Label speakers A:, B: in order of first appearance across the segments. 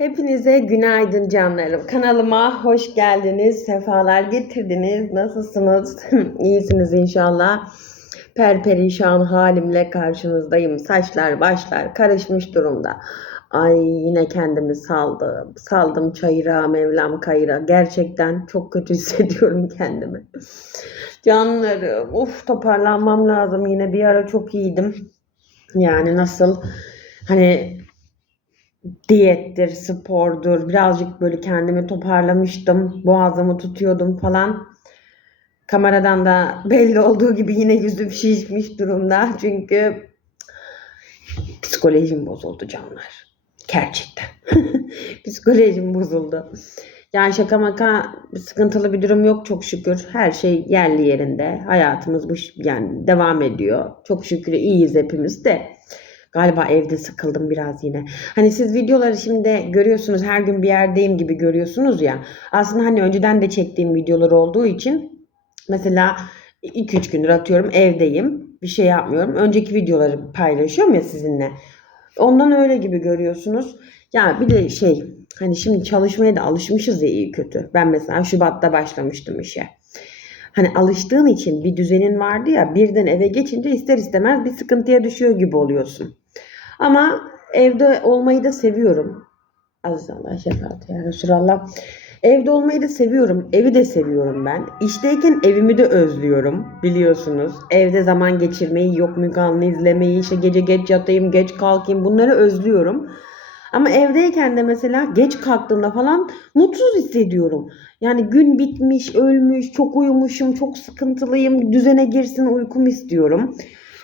A: Hepinize günaydın canlarım. Kanalıma hoş geldiniz. Sefalar getirdiniz. Nasılsınız? İyisiniz inşallah. Perperişan halimle karşınızdayım. Saçlar başlar karışmış durumda. Ay yine kendimi saldım. Saldım çayıra, Mevlam kayıra. Gerçekten çok kötü hissediyorum kendimi. Canlarım. Uf toparlanmam lazım. Yine bir ara çok iyiydim. Yani nasıl hani diyettir, spordur. Birazcık böyle kendimi toparlamıştım. Boğazımı tutuyordum falan. Kameradan da belli olduğu gibi yine yüzüm şişmiş durumda. Çünkü psikolojim bozuldu canlar. Gerçekten. psikolojim bozuldu. Yani şaka maka sıkıntılı bir durum yok çok şükür. Her şey yerli yerinde. Hayatımız bu yani devam ediyor. Çok şükür iyiyiz hepimiz de. Galiba evde sıkıldım biraz yine. Hani siz videoları şimdi görüyorsunuz her gün bir yerdeyim gibi görüyorsunuz ya. Aslında hani önceden de çektiğim videolar olduğu için mesela 2-3 gündür atıyorum evdeyim. Bir şey yapmıyorum. Önceki videoları paylaşıyorum ya sizinle. Ondan öyle gibi görüyorsunuz. Ya bir de şey hani şimdi çalışmaya da alışmışız ya iyi kötü. Ben mesela Şubat'ta başlamıştım işe. Hani alıştığın için bir düzenin vardı ya birden eve geçince ister istemez bir sıkıntıya düşüyor gibi oluyorsun. Ama evde olmayı da seviyorum. Aziz Allah şefaat ya Resulallah. Evde olmayı da seviyorum. Evi de seviyorum ben. İşteyken evimi de özlüyorum biliyorsunuz. Evde zaman geçirmeyi, yok Müge izlemeyi, işte gece geç yatayım, geç kalkayım bunları özlüyorum. Ama evdeyken de mesela geç kalktığımda falan mutsuz hissediyorum. Yani gün bitmiş, ölmüş, çok uyumuşum, çok sıkıntılıyım, düzene girsin uykum istiyorum.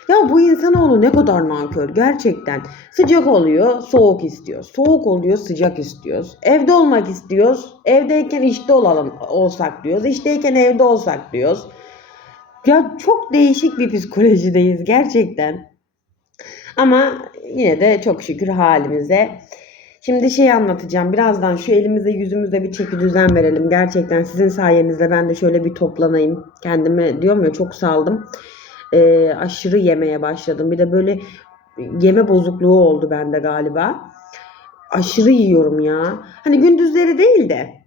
A: Ya bu insanoğlu ne kadar nankör gerçekten. Sıcak oluyor, soğuk istiyor. Soğuk oluyor, sıcak istiyoruz. Evde olmak istiyoruz. Evdeyken işte olalım olsak diyoruz. İşteyken evde olsak diyoruz. Ya çok değişik bir psikolojideyiz gerçekten. Ama yine de çok şükür halimize. Şimdi şey anlatacağım. Birazdan şu elimize yüzümüze bir çeki düzen verelim. Gerçekten sizin sayenizde ben de şöyle bir toplanayım. Kendime diyorum ya çok saldım. Ee, aşırı yemeye başladım. Bir de böyle yeme bozukluğu oldu bende galiba. Aşırı yiyorum ya. Hani gündüzleri değil de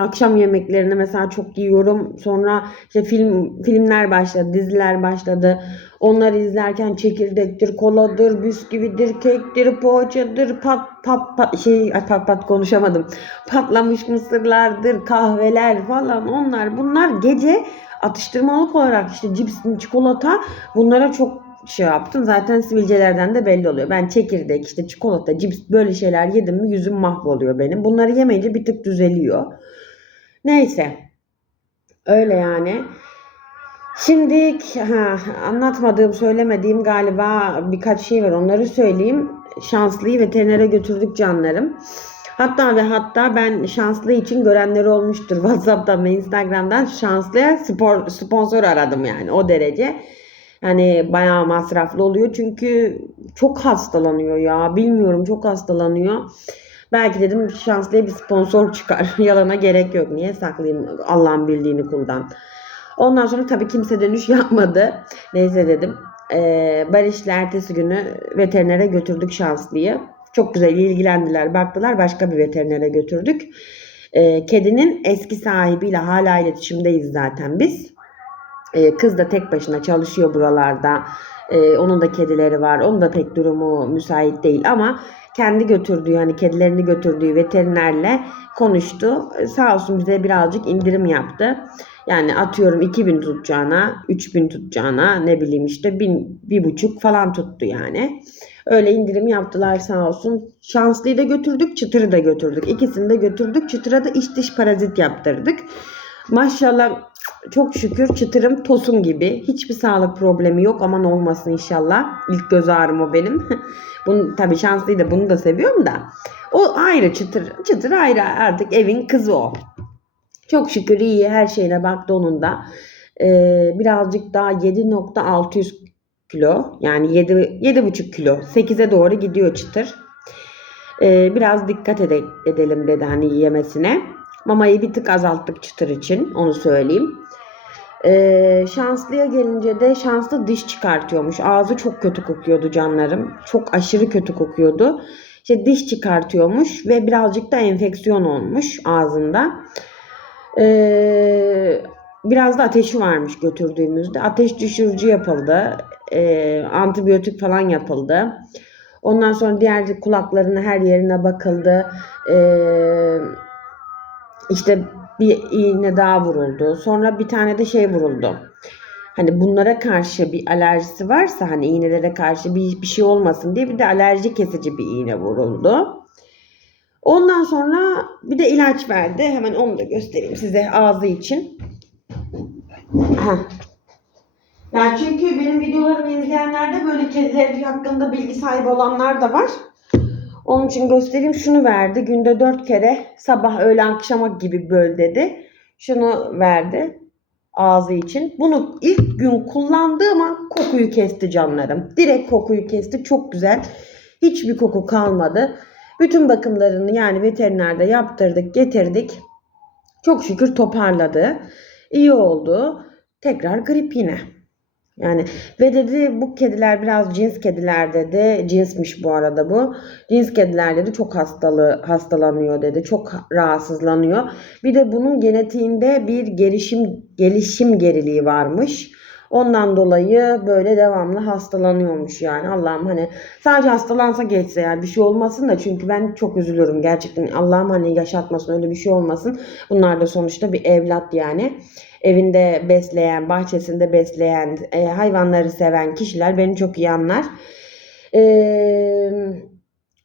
A: akşam yemeklerini mesela çok yiyorum. Sonra işte film filmler başladı, diziler başladı. Onları izlerken çekirdektir, koladır, bisküvidir, kektir, poğaçadır, pat pat pat şey pat pat konuşamadım. Patlamış mısırlardır, kahveler falan onlar bunlar gece atıştırmalık olarak işte cips, çikolata bunlara çok şey yaptım. Zaten sivilcelerden de belli oluyor. Ben çekirdek, işte çikolata, cips böyle şeyler yedim mi yüzüm mahvoluyor benim. Bunları yemeyince bir tık düzeliyor. Neyse. Öyle yani. Şimdi ha, anlatmadığım, söylemediğim galiba birkaç şey var. Onları söyleyeyim. Şanslıyı veterinere götürdük canlarım. Hatta ve hatta ben şanslı için görenleri olmuştur. WhatsApp'tan ve Instagram'dan şanslıya spor, sponsor aradım yani o derece. Yani bayağı masraflı oluyor çünkü çok hastalanıyor ya. Bilmiyorum çok hastalanıyor. Belki dedim şanslıya bir sponsor çıkar. Yalana gerek yok. Niye saklayayım Allah'ın bildiğini kuldan. Ondan sonra tabii kimse dönüş yapmadı. Neyse dedim. Ee, Barış'la ertesi günü veterinere götürdük şanslıyı. Çok güzel ilgilendiler. Baktılar başka bir veterinere götürdük. Ee, kedinin eski sahibiyle hala iletişimdeyiz zaten biz. Ee, kız da tek başına çalışıyor buralarda. Ee, onun da kedileri var. Onun da pek durumu müsait değil ama kendi götürdüğü hani kedilerini götürdüğü veterinerle konuştu. Sağ olsun bize birazcık indirim yaptı. Yani atıyorum 2000 tutacağına, 3000 tutacağına ne bileyim işte bin, bir buçuk falan tuttu yani. Öyle indirim yaptılar sağ olsun. Şanslıyı da götürdük, çıtırı da götürdük. İkisini de götürdük. Çıtıra da iç dış parazit yaptırdık. Maşallah çok şükür çıtırım tosun gibi. Hiçbir sağlık problemi yok. Aman olmasın inşallah. İlk göz ağrım o benim. bunu, tabii şanslıyı da bunu da seviyorum da. O ayrı çıtır. Çıtır ayrı artık evin kızı o. Çok şükür iyi her şeyine baktı onun da. Ee, birazcık daha 7.600 kilo yani 7 7,5 kilo 8'e doğru gidiyor çıtır. Ee, biraz dikkat ede- edelim dedi hani yemesine. Mamayı bir tık azalttık çıtır için onu söyleyeyim. Ee, şanslıya gelince de şanslı diş çıkartıyormuş. Ağzı çok kötü kokuyordu canlarım. Çok aşırı kötü kokuyordu. işte diş çıkartıyormuş ve birazcık da enfeksiyon olmuş ağzında. Ee, biraz da ateşi varmış götürdüğümüzde. Ateş düşürücü yapıldı. Ee, antibiyotik falan yapıldı. Ondan sonra diğer kulaklarına her yerine bakıldı. Ee, işte bir iğne daha vuruldu. Sonra bir tane de şey vuruldu. Hani bunlara karşı bir alerjisi varsa hani iğnelere karşı bir, bir şey olmasın diye bir de alerji kesici bir iğne vuruldu. Ondan sonra bir de ilaç verdi. Hemen onu da göstereyim size ağzı için. Heh. Yani çünkü benim videolarımı izleyenlerde böyle kediler hakkında bilgi sahibi olanlar da var. Onun için göstereyim. Şunu verdi. Günde dört kere sabah, öğle, akşama gibi böl dedi. Şunu verdi ağzı için. Bunu ilk gün kullandığım an kokuyu kesti canlarım. Direkt kokuyu kesti. Çok güzel. Hiçbir koku kalmadı. Bütün bakımlarını yani veterinerde yaptırdık, getirdik. Çok şükür toparladı. İyi oldu. Tekrar grip yine. Yani ve dedi bu kediler biraz cins kediler dedi. Cinsmiş bu arada bu. Cins kediler dedi çok hastalı hastalanıyor dedi. Çok rahatsızlanıyor. Bir de bunun genetiğinde bir gelişim gelişim geriliği varmış. Ondan dolayı böyle devamlı hastalanıyormuş yani. Allah'ım hani sadece hastalansa geçse yani bir şey olmasın da çünkü ben çok üzülürüm gerçekten. Allah'ım hani yaşatmasın öyle bir şey olmasın. Bunlar da sonuçta bir evlat yani evinde besleyen, bahçesinde besleyen, e, hayvanları seven kişiler beni çok iyi anlar. Ee,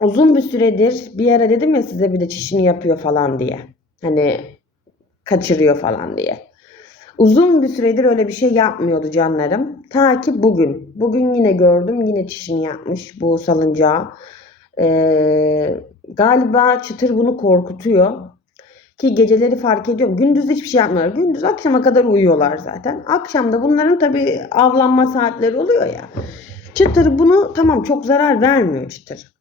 A: uzun bir süredir bir ara dedim ya size bir de çişini yapıyor falan diye. Hani kaçırıyor falan diye. Uzun bir süredir öyle bir şey yapmıyordu canlarım. Ta ki bugün. Bugün yine gördüm. Yine çişini yapmış bu salıncağı. Ee, galiba çıtır bunu korkutuyor. Ki geceleri fark ediyorum. Gündüz hiçbir şey yapmıyorlar. Gündüz akşama kadar uyuyorlar zaten. Akşamda bunların tabii avlanma saatleri oluyor ya. Çıtır bunu tamam çok zarar vermiyor çıtır.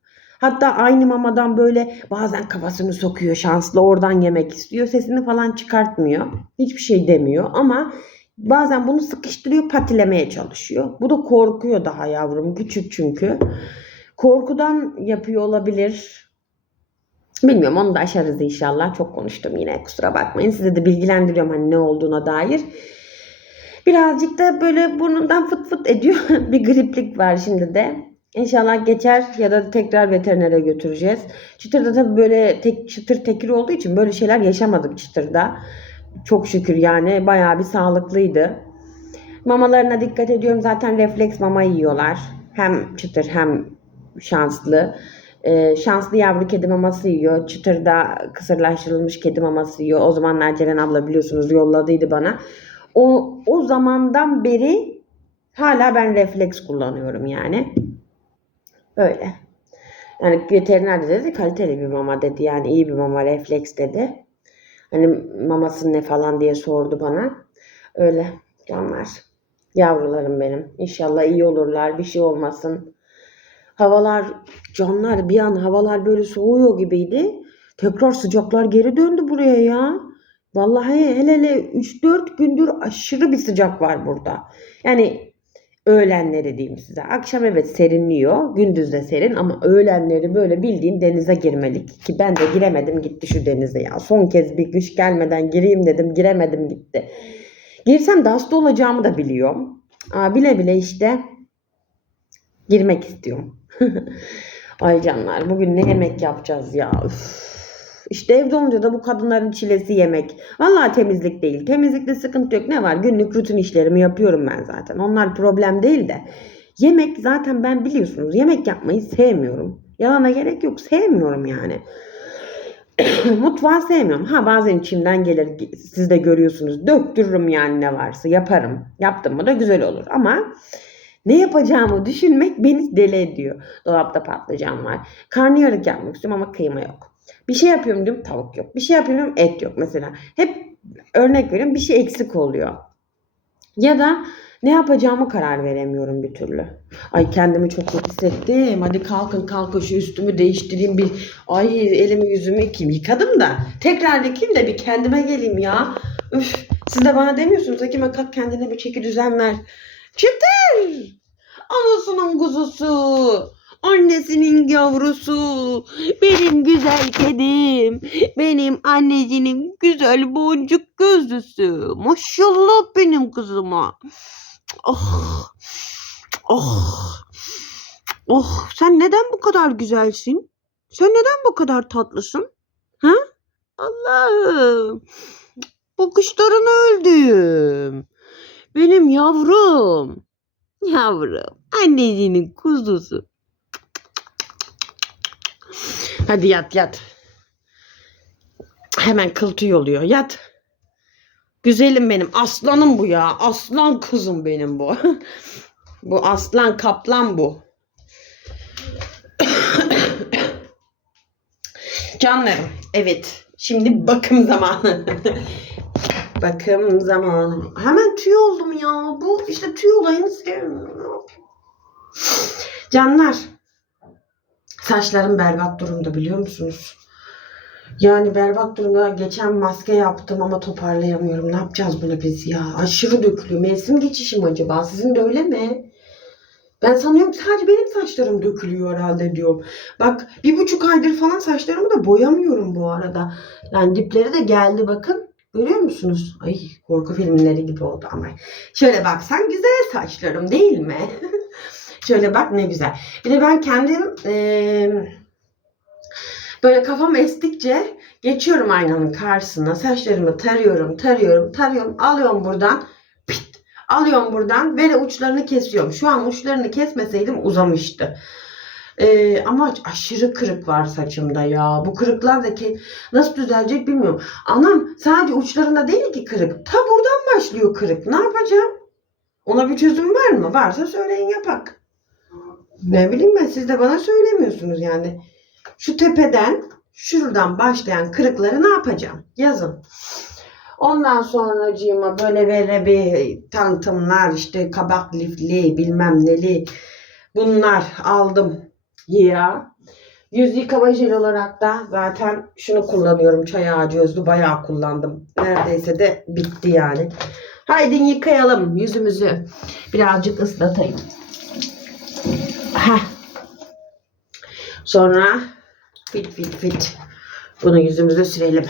A: Hatta aynı mamadan böyle bazen kafasını sokuyor şanslı oradan yemek istiyor. Sesini falan çıkartmıyor. Hiçbir şey demiyor ama bazen bunu sıkıştırıyor patilemeye çalışıyor. Bu da korkuyor daha yavrum küçük çünkü. Korkudan yapıyor olabilir. Bilmiyorum onu da aşarız inşallah. Çok konuştum yine kusura bakmayın. Size de bilgilendiriyorum hani ne olduğuna dair. Birazcık da böyle burnundan fıt fıt ediyor. bir griplik var şimdi de. İnşallah geçer ya da tekrar veterinere götüreceğiz. Çıtırda tabii böyle tek çıtır tekir olduğu için böyle şeyler yaşamadık çıtırda. Çok şükür yani bayağı bir sağlıklıydı. Mamalarına dikkat ediyorum. Zaten refleks mama yiyorlar. Hem çıtır hem şanslı. Ee, şanslı yavru kedi maması yiyor. Çıtırda kısırlaştırılmış kedi maması yiyor. O zamanlar Ceren abla biliyorsunuz yolladıydı bana. O, o zamandan beri hala ben refleks kullanıyorum yani. Öyle. Yani veteriner de dedi kaliteli bir mama dedi. Yani iyi bir mama refleks dedi. Hani maması ne falan diye sordu bana. Öyle canlar. Yavrularım benim. İnşallah iyi olurlar. Bir şey olmasın. Havalar canlar bir an havalar böyle soğuyor gibiydi. Tekrar sıcaklar geri döndü buraya ya. Vallahi hele hele 3-4 gündür aşırı bir sıcak var burada. Yani öğlenleri diyeyim size. Akşam evet serinliyor. Gündüz de serin ama öğlenleri böyle bildiğin denize girmelik. Ki ben de giremedim gitti şu denize ya. Son kez bir kış gelmeden gireyim dedim giremedim gitti. Girsem de hasta olacağımı da biliyorum. Aa, bile bile işte girmek istiyorum. Ay canlar bugün ne yemek yapacağız ya. Üf. İşte evde olunca da bu kadınların çilesi yemek. Vallahi temizlik değil. Temizlikte sıkıntı yok. Ne var? Günlük rutin işlerimi yapıyorum ben zaten. Onlar problem değil de. Yemek zaten ben biliyorsunuz yemek yapmayı sevmiyorum. Yalana gerek yok. Sevmiyorum yani. Mutfağı sevmiyorum. Ha bazen içimden gelir. Siz de görüyorsunuz. Döktürürüm yani ne varsa. Yaparım. Yaptım mı da güzel olur. Ama ne yapacağımı düşünmek beni deli ediyor. Dolapta patlıcan var. Karnıyarık yapmak istiyorum ama kıyma yok. Bir şey yapıyorum diyorum tavuk yok. Bir şey yapıyorum et yok mesela. Hep örnek veriyorum bir şey eksik oluyor. Ya da ne yapacağımı karar veremiyorum bir türlü. Ay kendimi çok kötü hissettim. Hadi kalkın kalkın şu üstümü değiştireyim bir. Ay elimi yüzümü kim yıkadım da. Tekrar yıkayayım da bir kendime geleyim ya. Üf, siz de bana demiyorsunuz. Hakime kalk kendine bir çeki düzen ver. Çıtır. Anasının kuzusu. Annesinin yavrusu. Benim güzel kedim. Benim annecinin güzel boncuk gözlüsü. Maşallah benim kızıma. Oh. Oh. Oh. Sen neden bu kadar güzelsin? Sen neden bu kadar tatlısın? Ha? Allah'ım. Bakışlarına öldüm. Benim yavrum. Yavrum. Annecinin kuzusu. Hadi yat yat. Hemen kıl tüy oluyor. Yat. Güzelim benim. Aslanım bu ya. Aslan kızım benim bu. bu aslan kaplan bu. Canlarım. Evet. Şimdi bakım zamanı. bakım zamanı. Hemen tüy oldum ya. Bu işte tüy olayını sevmiyorum. Canlar. Saçlarım berbat durumda biliyor musunuz? Yani berbat durumda. Geçen maske yaptım ama toparlayamıyorum. Ne yapacağız bunu biz ya? Aşırı dökülüyor. Mevsim geçişi mi acaba? Sizin de öyle mi? Ben sanıyorum sadece benim saçlarım dökülüyor herhalde diyorum. Bak bir buçuk aydır falan saçlarımı da boyamıyorum bu arada. Yani dipleri de geldi bakın. Görüyor musunuz? Ay korku filmleri gibi oldu ama. Şöyle baksan güzel saçlarım değil mi? Şöyle bak ne güzel. Bir de ben kendim eee, böyle kafam estikçe geçiyorum aynanın karşısına. Saçlarımı tarıyorum, tarıyorum, tarıyorum. Alıyorum buradan. Pit, alıyorum buradan. Böyle uçlarını kesiyorum. Şu an uçlarını kesmeseydim uzamıştı. Eee, ama aşırı kırık var saçımda ya. Bu kırıklar da ki nasıl düzelecek bilmiyorum. Anam sadece uçlarında değil ki kırık. Ta buradan başlıyor kırık. Ne yapacağım? Ona bir çözüm var mı? Varsa söyleyin yapak. Ne bileyim ben siz de bana söylemiyorsunuz yani. Şu tepeden şuradan başlayan kırıkları ne yapacağım? Yazın. Ondan sonracığıma böyle böyle bir tanıtımlar işte kabak lifli bilmem neli bunlar aldım ya. Yüz yıkama jeli olarak da zaten şunu kullanıyorum. Çay ağacı özlü bayağı kullandım. Neredeyse de bitti yani. Haydi yıkayalım yüzümüzü. Birazcık ıslatayım. Sonra fit fit fit bunu yüzümüze sürelim.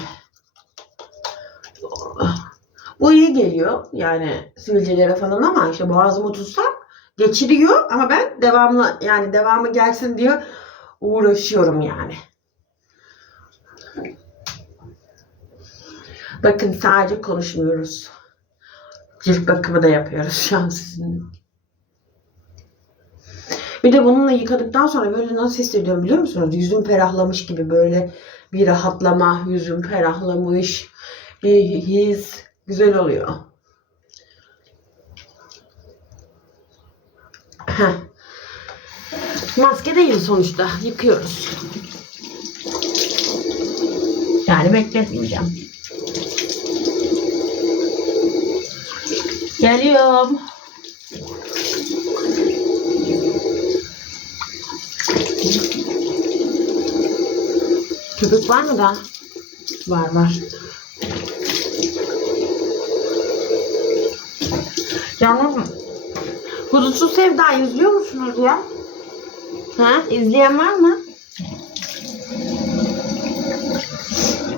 A: Bu iyi geliyor yani sivilcelere falan ama işte boğazımı tutsam geçiriyor ama ben devamlı yani devamı gelsin diye uğraşıyorum yani. Bakın sadece konuşmuyoruz. Cilt bakımı da yapıyoruz şu an sizinle. Bir de bununla yıkadıktan sonra böyle nasıl hissediyorum biliyor musunuz? Yüzüm ferahlamış gibi böyle bir rahatlama, yüzüm ferahlamış bir his güzel oluyor. Maske değil sonuçta. Yıkıyoruz. Yani bekletmeyeceğim. Geliyorum. Köpük var mı da? Var var. Yalnız Hudutsuz Sevda izliyor musunuz ya? Ha? İzleyen var mı?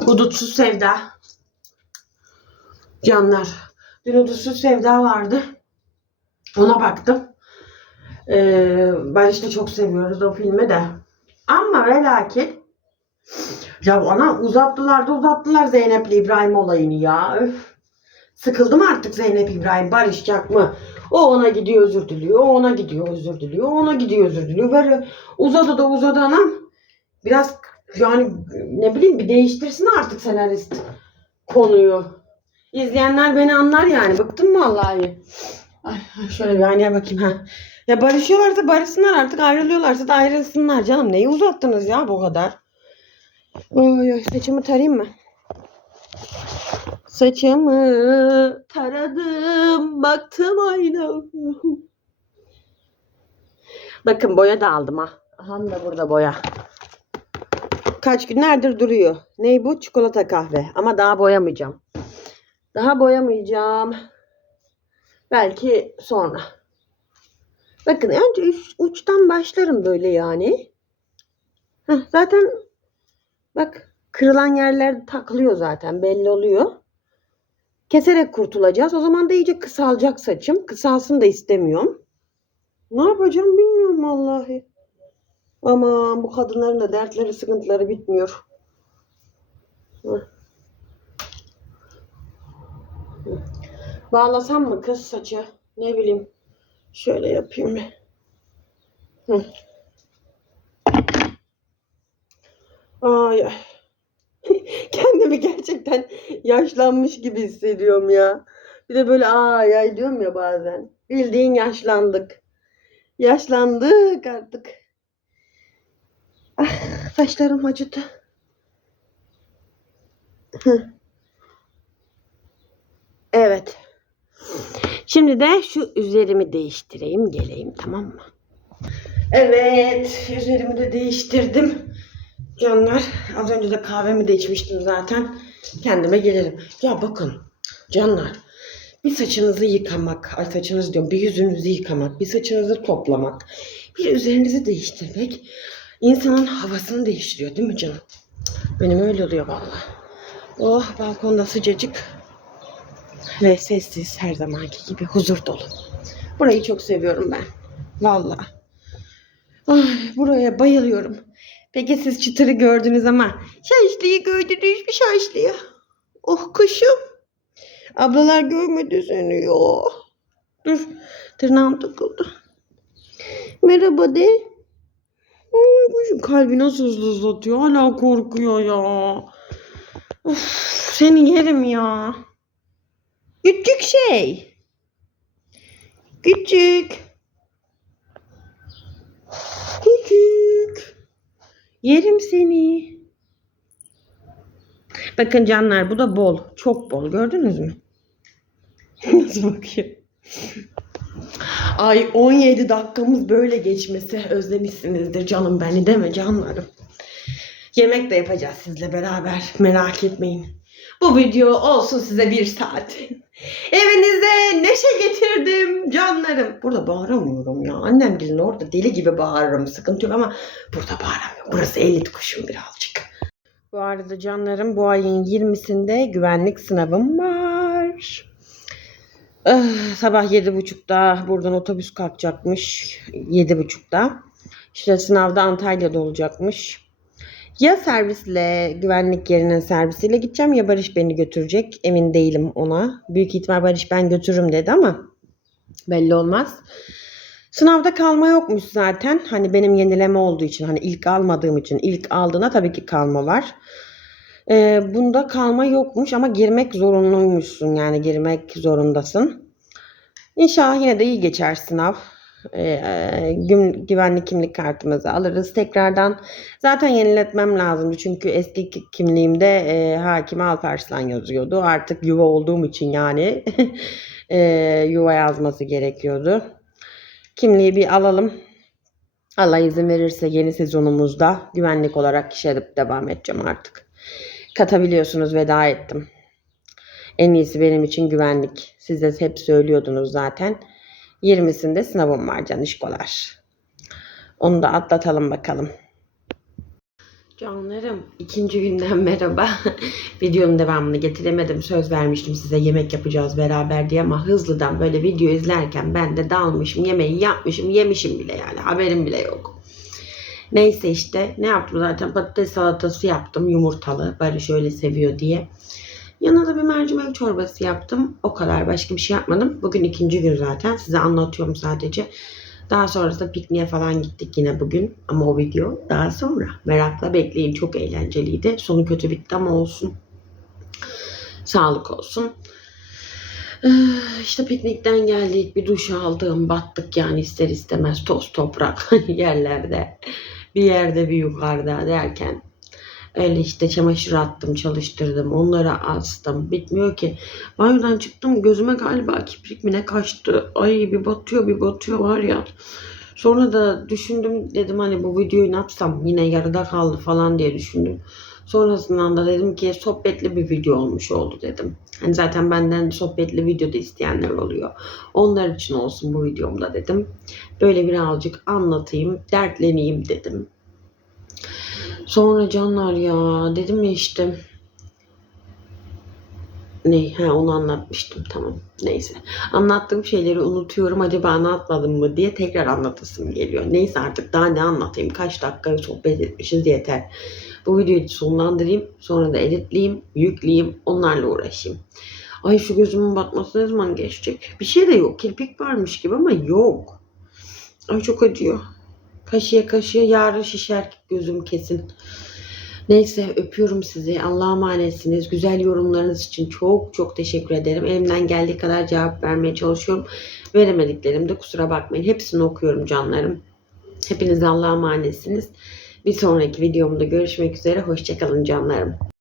A: Hudutsuz Sevda. Canlar. Dün Hudutsuz Sevda vardı. Ona baktım. Ee, ben işte çok seviyoruz o filmi de. Ama ve lakin ya ana uzattılar da uzattılar Zeynep'le İbrahim olayını ya. Öf. Sıkıldım artık Zeynep İbrahim barışacak mı? O ona gidiyor özür diliyor. O ona gidiyor özür diliyor. O ona gidiyor özür diliyor. Böyle uzadı da uzadı anam. Biraz yani ne bileyim bir değiştirsin artık senarist konuyu. İzleyenler beni anlar yani. Bıktım vallahi. Ay, şöyle bir aynaya bakayım ha. Ya barışıyorlarsa barışsınlar artık ayrılıyorlarsa da ayrılsınlar canım. Neyi uzattınız ya bu kadar? Oy, oy, saçımı tarayayım mı? Saçımı taradım, baktım ayna. Bakın boya da aldım ha. Ham da burada boya. Kaç günlerdir duruyor. Ney bu? Çikolata kahve. Ama daha boyamayacağım. Daha boyamayacağım. Belki sonra. Bakın önce üç- uçtan başlarım böyle yani. Heh, zaten bak kırılan yerler takılıyor zaten belli oluyor. Keserek kurtulacağız. O zaman da iyice kısalacak saçım. Kısalsın da istemiyorum. Ne yapacağım bilmiyorum vallahi. Aman bu kadınların da dertleri sıkıntıları bitmiyor. Bağlasam mı kız saçı? Ne bileyim. Şöyle yapayım. Hı. Ay. Kendimi gerçekten yaşlanmış gibi hissediyorum ya. Bir de böyle ay ay diyorum ya bazen. Bildiğin yaşlandık. Yaşlandık artık. Ah, saçlarım acıdı. Evet. Şimdi de şu üzerimi değiştireyim geleyim tamam mı? Evet üzerimi de değiştirdim. Canlar az önce de kahvemi de içmiştim zaten. Kendime gelirim. Ya bakın canlar bir saçınızı yıkamak, ay saçınız diyorum bir yüzünüzü yıkamak, bir saçınızı toplamak, bir üzerinizi değiştirmek insanın havasını değiştiriyor değil mi canım? Benim öyle oluyor vallahi. Oh balkonda sıcacık ve sessiz her zamanki gibi huzur dolu. Burayı çok seviyorum ben. Vallahi. Ay, buraya bayılıyorum. Peki siz çıtırı gördünüz ama şaşlıyı gördünüz mü şaşlıyı? Oh kuşum. Ablalar görmedi seni ya. Dur tırnağım takıldı. Merhaba de. Ay, kuşum kalbi nasıl hızlı hızlı atıyor. Hala korkuyor ya. Of, seni yerim ya. Küçük şey. Küçük. Yerim seni. Bakın canlar bu da bol. Çok bol. Gördünüz mü? Nasıl bakıyor? Ay 17 dakikamız böyle geçmesi özlemişsinizdir canım beni mi canlarım? Yemek de yapacağız sizle beraber. Merak etmeyin. Bu video olsun size bir saat. Evinize neşe getirdim canlarım. Burada bağıramıyorum ya. Annem gelin orada deli gibi bağırırım. Sıkıntı yok ama burada bağıramıyorum. Burası elit kuşum birazcık. Bu arada canlarım bu ayın 20'sinde güvenlik sınavım var. Ah, sabah 7.30'da buradan otobüs kalkacakmış. 7.30'da. İşte sınavda Antalya'da olacakmış. Ya servisle güvenlik yerinin servisiyle gideceğim ya Barış beni götürecek. Emin değilim ona. Büyük ihtimal Barış ben götürürüm dedi ama belli olmaz. Sınavda kalma yokmuş zaten. Hani benim yenileme olduğu için hani ilk almadığım için ilk aldığına tabii ki kalma var. Ee, bunda kalma yokmuş ama girmek zorunluymuşsun yani girmek zorundasın. İnşallah yine de iyi geçer sınav. Güm- güvenlik kimlik kartımızı alırız tekrardan. Zaten yeniletmem lazımdı çünkü eski ki- kimliğimde e, Hakime Alparslan yazıyordu. Artık yuva olduğum için yani e, yuva yazması gerekiyordu. Kimliği bir alalım. Allah izin verirse yeni sezonumuzda güvenlik olarak işe devam edeceğim artık. Katabiliyorsunuz veda ettim. En iyisi benim için güvenlik. Siz de hep söylüyordunuz zaten. 20'sinde sınavım var canişkolar. Onu da atlatalım bakalım. Canlarım ikinci günden merhaba. Videonun devamını getiremedim. Söz vermiştim size yemek yapacağız beraber diye ama hızlıdan böyle video izlerken ben de dalmışım. Yemeği yapmışım yemişim bile yani haberim bile yok. Neyse işte ne yaptım zaten patates salatası yaptım yumurtalı. Barış öyle seviyor diye. Yanına da bir mercimek çorbası yaptım. O kadar başka bir şey yapmadım. Bugün ikinci gün zaten. Size anlatıyorum sadece. Daha sonrasında pikniğe falan gittik yine bugün. Ama o video daha sonra. Merakla bekleyin. Çok eğlenceliydi. Sonu kötü bitti ama olsun. Sağlık olsun. Ee, İşte piknikten geldik. Bir duş aldım. Battık yani ister istemez. Toz toprak yerlerde. Bir yerde bir yukarıda derken. Öyle işte çamaşır attım, çalıştırdım. Onları astım. Bitmiyor ki. Banyodan çıktım gözüme galiba kibrik mi ne kaçtı. Ay bir batıyor bir batıyor var ya. Sonra da düşündüm dedim hani bu videoyu ne yapsam yine yarıda kaldı falan diye düşündüm. Sonrasından da dedim ki sohbetli bir video olmuş oldu dedim. Hani zaten benden sohbetli video da isteyenler oluyor. Onlar için olsun bu videomda dedim. Böyle birazcık anlatayım, dertleneyim dedim. Sonra canlar ya dedim ya işte ne? Ha onu anlatmıştım tamam. Neyse. Anlattığım şeyleri unutuyorum. Acaba anlatmadım mı diye tekrar anlatasım geliyor. Neyse artık daha ne anlatayım. Kaç dakika sohbet etmişiz yeter. Bu videoyu sonlandırayım. Sonra da editleyeyim, yükleyeyim. Onlarla uğraşayım. Ay şu gözümün batması ne zaman geçecek? Bir şey de yok. Kirpik varmış gibi ama yok. Ay çok acıyor. Kaşıya kaşıya yarın şişer gözüm kesin. Neyse öpüyorum sizi. Allah'a emanetsiniz. Güzel yorumlarınız için çok çok teşekkür ederim. Elimden geldiği kadar cevap vermeye çalışıyorum. Veremediklerimde kusura bakmayın. Hepsini okuyorum canlarım. Hepiniz Allah'a emanetsiniz. Bir sonraki videomda görüşmek üzere. Hoşçakalın canlarım.